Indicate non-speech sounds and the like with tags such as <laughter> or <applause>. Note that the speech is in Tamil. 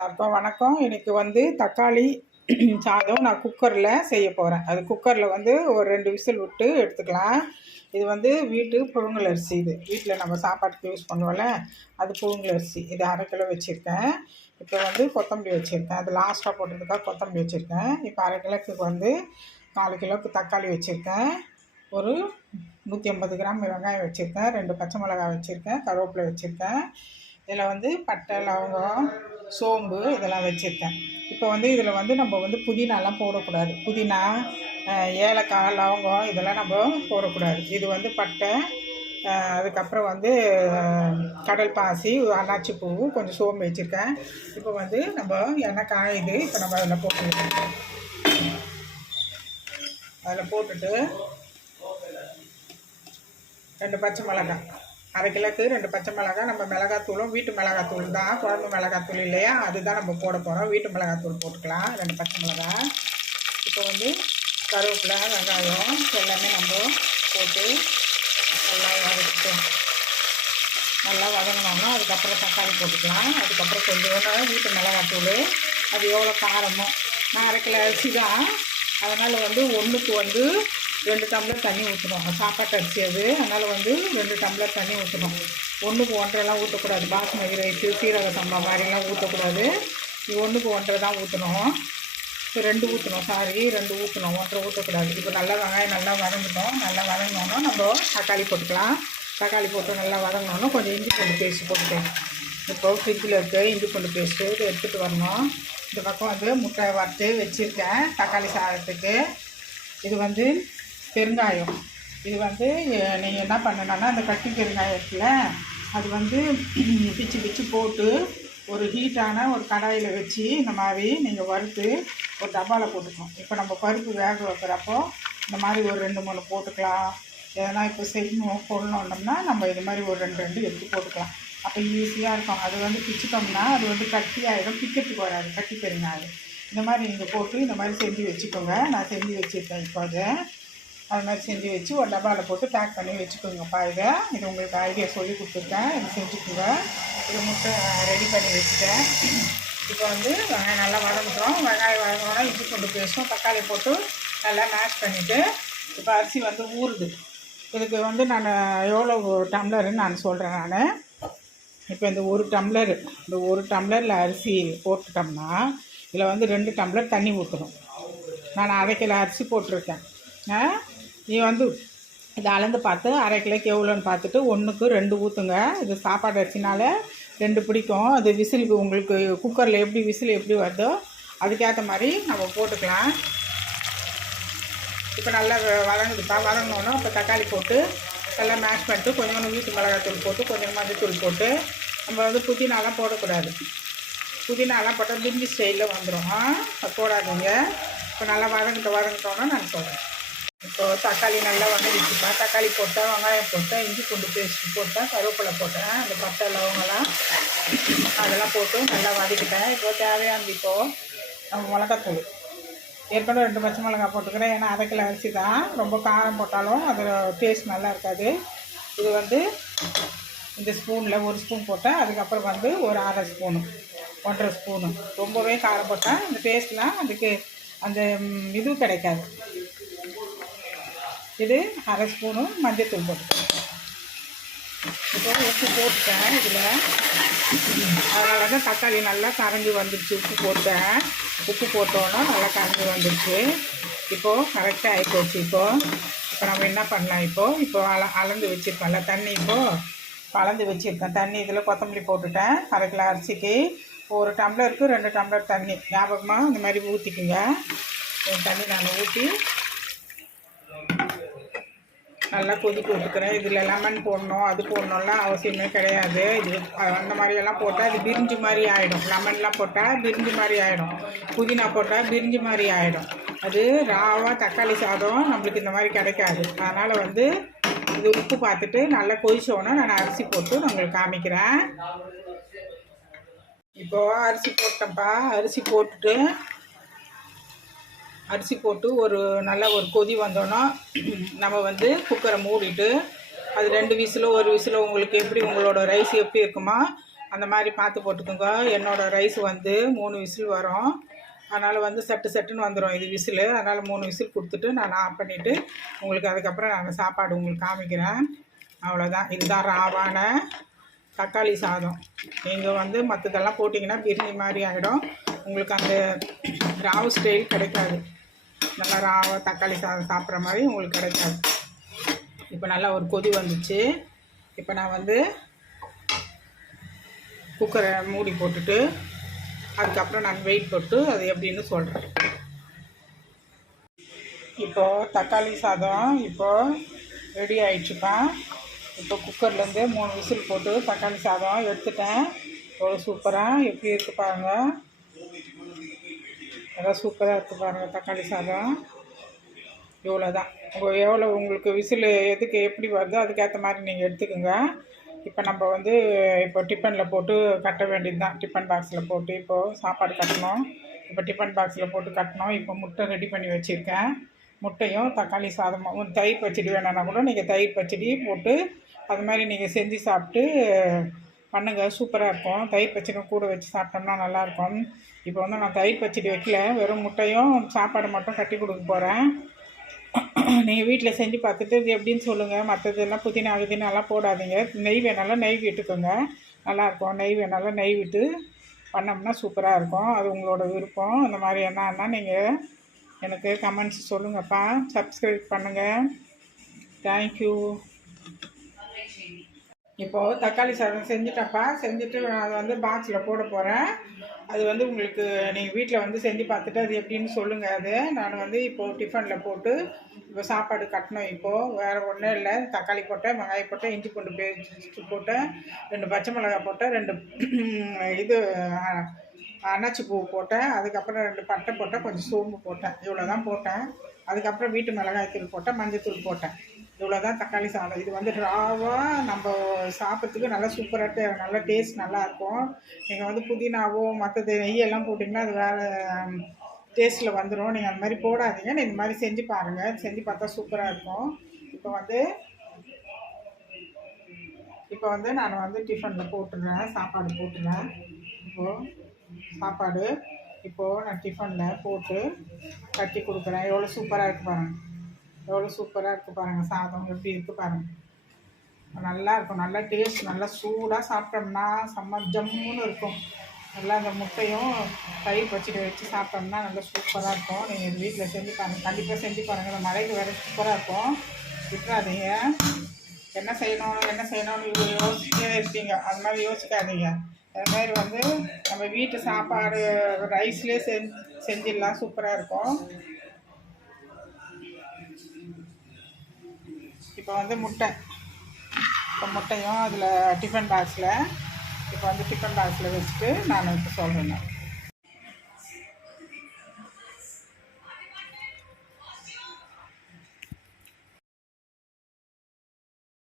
அப்போ வணக்கம். இன்னைக்கு வந்து தக்காளி <clears throat> சாதம் நான் குக்கரில் செய்ய போகிறேன் அது குக்கரில் வந்து ஒரு ரெண்டு விசில் விட்டு எடுத்துக்கலாம். இது வந்து வீட்டு புழுங்கல் அரிசி இது. வீட்டில் நம்ம சாப்பாட்டுக்கு யூஸ் பண்ணுவோம்ல அது புழுங்கல் அரிசி. இது அரை கிலோ வச்சுருக்கேன். இப்போ வந்து கொத்தமல்லி வச்சுருக்கேன். அது லாஸ்ட்டாக போட்டதுக்காக கொத்தமல்லி வச்சுருக்கேன். இப்போ அரை கிலோக்கு வந்து நாலு கிலோக்கு தக்காளி வச்சுருக்கேன். ஒரு நூற்றி ஐம்பது கிராம் வெங்காயம் வச்சுருக்கேன். ரெண்டு பச்சை மிளகாய் வச்சுருக்கேன். கருவேப்பிலை வச்சுருக்கேன். இதில் வந்து பட்டை லவங்கம் சோம்பு இதெல்லாம் வச்சுருக்கேன். இப்போ வந்து இதில் வந்து நம்ம வந்து புதினாலாம் போடக்கூடாது. புதினா ஏலக்காய் லவங்கம் இதெல்லாம் நம்ம போடக்கூடாது. இது வந்து பட்டை அதுக்கப்புறம் வந்து கடல் பாசி அன்னாச்சி பூ கொஞ்சம் சோம்பு வச்சுருக்கேன். இப்போ வந்து நம்ம எண்ணெய் காயுது இப்போ நம்ம அதில் போட்டுருக்கோம் அதில் போட்டுட்டு ரெண்டு பச்சை மிளகாய். அரை கிலோக்கு ரெண்டு பச்சை மிளகாய் நம்ம மிளகாத்தூளும் வீட்டு மிளகாத்தூள் தான். குழம்பு மிளகாத்தூள் இல்லையா? அதுதான் நம்ம போட போகிறோம் வீட்டு மிளகாத்தூள் போட்டுக்கலாம். ரெண்டு பச்சை மிளகாய் இப்போ வந்து கருவேப்பிலை வெங்காயம் எல்லாமே நம்ம போட்டு நல்லா வதக்கிட்டு நல்லா வதங்கினோம்னா அதுக்கப்புறம் தக்காளி போட்டுக்கலாம். அதுக்கப்புறம் கொஞ்சம் வீட்டு மிளகாத்தூள். அது எவ்வளோ காரமோ. நான் அரை கிலோ அரிசி தான். அதனால் வந்து ஒன்றுக்கு வந்து ரெண்டு டம்ளர் தண்ணி ஊற்றணும் சாப்பாட்டு அரிசி அது. அதனால் வந்து ரெண்டு டம்ளர் தண்ணி ஊற்றணும் ஒன்றுக்கு ஒன்றரைலாம் ஊற்றக்கூடாது பாஸ்மதி ரைஸு சீரக சம்பா மாதிரிலாம் ஊற்றக்கூடாது இது ஒன்றுக்கு ஒன்றரை தான் ஊற்றணும் இப்போ ரெண்டு ஊற்றணும் சாரி ரெண்டு ஊற்றணும் ஒன்றரை ஊற்றக்கூடாது இப்போ நல்லா வெங்காயம் நல்லா வதங்கிட்டோம். நல்லா வதங்கினோன்னா நம்ம தக்காளி போட்டுக்கலாம். தக்காளி போட்டு நல்லா வதங்கினோன்னா கொஞ்சம் இஞ்சி பூண்டு பேஸ்ட் போட்டுக்கலாம் இப்போ ஃப்ரிட்ஜில் இருக்குது இஞ்சி பூண்டு பேஸ்ட்டு இதை எடுத்துகிட்டு வரணும். இந்த பக்கம் வந்து முட்டை வறுத்து வச்சுருக்கேன். தக்காளி சாதத்துக்கு. இது வந்து பெருங்காயம். இது வந்து நீங்கள் என்ன பண்ணணும்னா அந்த கட்டி பெருங்காயம் இருக்குல்ல அது வந்து <clears throat> பிச்சு பிச்சு போட்டு ஒரு ஹீட்டான ஒரு கடாயில் வச்சு இந்த மாதிரி நீங்கள் வறுத்து ஒரு டப்பாவில் போட்டுக்கணும் இப்போ நம்ம பருப்பு வேக வைக்கிறப்போ இந்த மாதிரி ஒரு ரெண்டு மூணு போட்டுக்கலாம். எதனா இப்போ செய்யணும் போடணுன்னோம்னா நம்ம இது மாதிரி ஒரு ரெண்டு ரெண்டு எடுத்து போட்டுக்கலாம். அப்போ ஈஸியாக இருக்கும். அது வந்து பிச்சுட்டோம்னா அது வந்து கட்டி ஆகிடும் பிக்கிறதுக்கு வராது கட்டி பெருங்காயம். இந்த மாதிரி நீங்கள் போட்டு இந்த மாதிரி செஞ்சு வச்சுக்கோங்க. நான் செஞ்சு வச்சுருக்கேன் இப்போ அதை. அது மாதிரி செஞ்சு வச்சு ஒரு டப்பாவில் போட்டு பேக் பண்ணி வச்சுக்கோங்கப்பா இதை இது உங்களுக்கு ஐடியா சொல்லி கொடுத்துருக்கேன். இது செஞ்சுக்கோங்க. இது முட்டை ரெடி பண்ணி வச்சுட்டேன். இப்போ வந்து வெங்காயம் நல்லா வதங்குறோம் வெங்காயம் வதங்கினோன்னா இஞ்சி கொண்டு பேசும் தக்காளி போட்டு நல்லா மேஷ் பண்ணிவிட்டு இப்போ அரிசி வந்து ஊறுது. இதுக்கு வந்து நான் எவ்வளோ டம்ளருன்னு நான் சொல்கிறேன் நான். இப்போ இந்த ஒரு டம்ளர் இந்த ஒரு டம்ளரில் அரிசி போட்டுட்டோம்னா இதில் வந்து ரெண்டு டம்ளர் தண்ணி ஊற்றணும் நான் அரை கிலோ அரிசி போட்டிருக்கேன். ஆ? நீ வந்து இதை அளந்து பார்த்து அரை கிலோக்கு எவ்வளோன்னு பார்த்துட்டு ஒன்றுக்கு ரெண்டு ஊற்றுங்க. இது சாப்பாடு அரிசினால ரெண்டு பிடிக்கும். அது விசிலுக்கு உங்களுக்கு குக்கரில் எப்படி விசில் எப்படி வருதோ அதுக்கேற்ற மாதிரி நம்ம போட்டுக்கலாம். இப்போ நல்லா வ- வதங்குதுப்பா வதங்கினோன்னா இப்போ தக்காளி போட்டு நல்லா மேஷ் பண்ணிட்டு கொஞ்சோண்டு வீட்டு மிளகாத்தூள் போட்டு கொஞ்சம் மஞ்சத்தூள் போட்டு நம்ம வந்து புதினாலாம் போடக்கூடாது. புதினாலாம் போட்டால் பிரிஞ்சி ஸ்டைலில் வந்துடும் போடாதீங்க. இப்போ நல்லா வதங்கிட்டு வதங்கிட்டோன்னா நான் சொல்கிறேன் இப்போ தக்காளி நல்லா வதங்கிச்சுப்பா தக்காளி போட்டேன் வெங்காயம் போட்டேன் இஞ்சி பூண்டு பேஸ்ட் போட்டேன் கருவேப்பிலை போட்டேன் அந்த பட்டை லவங்கெல்லாம் அதெல்லாம் போட்டு நல்லா வதக்கிட்டேன். இப்போ தேவையானது இப்போது நம்ம மிளகாத்தூள். ஏற்கனவே ரெண்டு பச்சை மிளகா போட்டுக்கிறேன். ஏன்னா அரை கிலோ அரிசி தான். ரொம்ப காரம் போட்டாலும் அது டேஸ்ட் நல்லா இருக்காது. இது வந்து இந்த ஸ்பூனில் ஒரு ஸ்பூன் போட்டேன். அதுக்கப்புறம் வந்து ஒரு அரை ஸ்பூனு ஒன்றரை ஸ்பூனு ரொம்பவே காரம் போட்டால் அந்த டேஸ்ட்லாம் அதுக்கு அந்த இது கிடைக்காது. இது அரை ஸ்பூனும் மஞ்சத்தூள் போட்டுக்கிறேன் இப்போ உப்பு போட்டேன் இதில். அதனால தான் தக்காளி நல்லா கரைஞ்சி வந்துடுச்சு உப்பு போட்டேன். உப்பு போட்டோன்னா நல்லா கரைஞ்சி வந்துடுச்சு இப்போது கரெக்டாக ஆகிப்போச்சு இப்போது இப்போ. நம்ம என்ன பண்ணலாம் இப்போது இப்போ அல அளந்து வச்சுருக்கோம்ல தண்ணி இப்போது இப்போ வச்சுருக்கேன். தண்ணி இதில் கொத்தமல்லி போட்டுட்டேன் அரை கிலோ அரிசிக்கு. ஒரு டம்ளருக்கு ரெண்டு டம்ளர் தண்ணி. ஞாபகமாக இந்த மாதிரி ஊற்றிக்குங்க தண்ணி நான் ஊற்றி நல்லா கொதிக்க விட்டுக்கிறேன். இதில் லெமன் போடணும் அது போடணும்லாம் அவசியமே கிடையாது. இது அந்த மாதிரியெல்லாம் போட்டால் அது பிரிஞ்சு மாதிரி ஆகிடும் லெமன்லாம் போட்டால் பிரிஞ்சு மாதிரி ஆகிடும் புதினா போட்டால் பிரிஞ்சு மாதிரி ஆகிடும் அது ராவாக தக்காளி சாதம் நம்மளுக்கு இந்த மாதிரி கிடைக்காது. அதனால் வந்து இது உப்பு பார்த்துட்டு நல்லா கொதிச்சோன்னா நான் அரிசி போட்டு உங்களுக்கு காமிக்கிறேன். இப்போது அரிசி போட்டேன்ப்பா. அரிசி போட்டுட்டு அரிசி போட்டு ஒரு நல்ல ஒரு கொதி வந்தோன்னா நம்ம வந்து குக்கரை மூடிட்டு அது ரெண்டு விசிலோ ஒரு விசிலோ உங்களுக்கு எப்படி உங்களோட ரைஸ் எப்படி இருக்குமா அந்த மாதிரி பார்த்து போட்டுக்கோங்க. என்னோடய ரைஸ் வந்து மூணு விசில் வரும். அதனால் வந்து சட்டு சட்டுன்னு வந்துடும் இது விசில். அதனால் மூணு விசில் கொடுத்துட்டு நான் ஆஃப் பண்ணிவிட்டு உங்களுக்கு அதுக்கப்புறம் நான் சாப்பாடு உங்களுக்கு காமிக்கிறேன். அவ்வளோதான் இதுதான் ராவான தக்காளி சாதம். நீங்கள் வந்து மற்றதெல்லாம் போட்டிங்கன்னா பிரியாணி மாதிரி ஆகிடும் உங்களுக்கு அந்த ராவ் ஸ்டைல் கிடைக்காது. நல்லா ராவா தக்காளி சாதம் சாப்பிட்ற மாதிரி உங்களுக்கு கிடைக்காது இப்போ நல்லா ஒரு கொதி வந்துச்சு. இப்போ நான் வந்து குக்கரை மூடி போட்டுட்டு அதுக்கப்புறம் நான் வெயிட் போட்டு அது எப்படின்னு சொல்கிறேன் இப்போது தக்காளி சாதம் இப்போது ரெடி ஆயிடுச்சுப்பா. இப்போ குக்கர்லேருந்து மூணு விசில் போட்டு தக்காளி சாதம் எடுத்துட்டேன். ஒரு சூப்பராக எப்படி இருக்கு பாருங்கள் அதான் சூப்பராக இருக்குது பாருங்கள் தக்காளி சாதம். இவ்வளோ தான் உங்கள் எவ்வளோ உங்களுக்கு விசில் எதுக்கு எப்படி வருதோ அதுக்கேற்ற மாதிரி நீங்கள் எடுத்துக்கோங்க. இப்போ நம்ம வந்து இப்போ டிஃபனில் போட்டு கட்ட வேண்டியது தான் டிஃபன் பாக்ஸில் போட்டு இப்போது சாப்பாடு கட்டணும். இப்போ டிஃபன் பாக்ஸில் போட்டு கட்டணும். இப்போ முட்டை ரெடி பண்ணி வச்சுருக்கேன். முட்டையும் தக்காளி சாதமும் தயிர் பச்சடி வேணும்னா கூட நீங்கள் தயிர் பச்சடி போட்டு அது மாதிரி நீங்கள் செஞ்சு சாப்பிட்டு பண்ணுங்கள் சூப்பராக இருக்கும். தயிர் பச்சடி கூட வச்சு சாப்பிட்டோம்னா நல்லாயிருக்கும் இப்போ வந்து நான் தயிர் பச்சடி வைக்கல. வெறும் முட்டையும் சாப்பாடு மட்டும் கட்டி கொடுக்க போகிறேன் நீங்கள் வீட்டில் செஞ்சு பார்த்துட்டு இது எப்படின்னு சொல்லுங்கள் மற்றதெல்லாம் புதினா கிதினாலாம் போடாதீங்க. நெய் வேணாலும் நெய் விட்டுக்கோங்க. நல்லாயிருக்கும் நெய் வேணாலும் நெய் விட்டு பண்ணோம்னா சூப்பராக இருக்கும். அது உங்களோட விருப்பம். இந்த மாதிரி என்னன்னா நீங்கள் எனக்கு கமெண்ட்ஸ் சொல்லுங்கப்பா. சப்ஸ்கிரைப் பண்ணுங்கள் தேங்க்யூ இப்போது தக்காளி சாதம் செஞ்சுட்டப்பா செஞ்சுட்டு நான் அதை வந்து பாக்ஸில் போட போகிறேன் அது வந்து உங்களுக்கு நீங்கள் வீட்டில் வந்து செஞ்சு பார்த்துட்டு அது எப்படின்னு சொல்லுங்கள் அது. நான் வந்து இப்போது டிஃபனில் போட்டு இப்போ சாப்பாடு கட்டணும் இப்போது வேறு ஒன்றும் இல்லை. தக்காளி போட்டேன் வெங்காயம் போட்டேன் இஞ்சி பூண்டு பேஸ்ட் போட்டேன் ரெண்டு பச்சை மிளகாய் போட்டேன் ரெண்டு <clears throat> இது அன்னாச்சி பூ போட்டேன். அதுக்கப்புறம் ரெண்டு பட்டை போட்டேன் கொஞ்சம் சோம்பு போட்டேன். இவ்வளோ தான் போட்டேன். அதுக்கப்புறம் வீட்டு மிளகாய் தூள் போட்டேன் மஞ்சள் தூள் போட்டேன். இவ்வளோ தான் தக்காளி சாதம். இது வந்து ராவாக நம்ம சாப்பிட்றதுக்கு நல்லா சூப்பராக நல்லா டேஸ்ட் நல்லாயிருக்கும் நீங்கள் வந்து புதினாவோ மற்றது நெய்யெல்லாம் போட்டிங்கன்னா அது வேறு டேஸ்ட்டில் வந்துடும் நீங்கள் அந்த மாதிரி போடாதீங்க. நீங்கள் இந்த மாதிரி செஞ்சு பாருங்கள் செஞ்சு பார்த்தா சூப்பராக இருக்கும். இப்போ வந்து இப்போ வந்து நான் வந்து டிஃபனில் போட்டுடுறேன் சாப்பாடு போட்டுடுறேன் இப்போது சாப்பாடு இப்போது நான் டிஃபனில் போட்டு கட்டி கொடுக்குறேன். எவ்வளோ சூப்பராக இருக்குது பாருங்கள் எவ்வளோ சூப்பராக இருக்குது பாருங்கள் சாதம் எப்படி இருக்குது பாருங்கள் நல்லா இருக்கும் நல்லா டேஸ்ட் நல்லா சூடாக சாப்பிட்டோம்னா செம்ம ஜம்முன்னு இருக்கும். நல்லா அந்த முட்டையும் தயிர் பச்சடி வச்சு சாப்பிட்டோம்னா நல்லா சூப்பராக இருக்கும். நீங்கள் வீட்டில் செஞ்சு பாருங்கள் கண்டிப்பாக செஞ்சு பாருங்கள் இந்த மழைக்கு வேறு சூப்பராக இருக்கும். விட்டுறாதீங்க. என்ன செய்யணும் என்ன செய்யணும்னு யோசிச்சுட்டே இருப்பீங்க அது மாதிரி யோசிக்காதீங்க. அது மாதிரி வந்து நம்ம வீட்டு சாப்பாடு ரைஸ்லேயே செஞ்சு செஞ்சிடலாம் சூப்பராக இருக்கும். இப்போ வந்து முட்டை. இப்போ முட்டையும் அதில் டிஃபன் பாக்ஸில் இப்போ வந்து டிஃபன் பாக்ஸில் வச்சுட்டு நான் இப்போ சொல்கிறேன்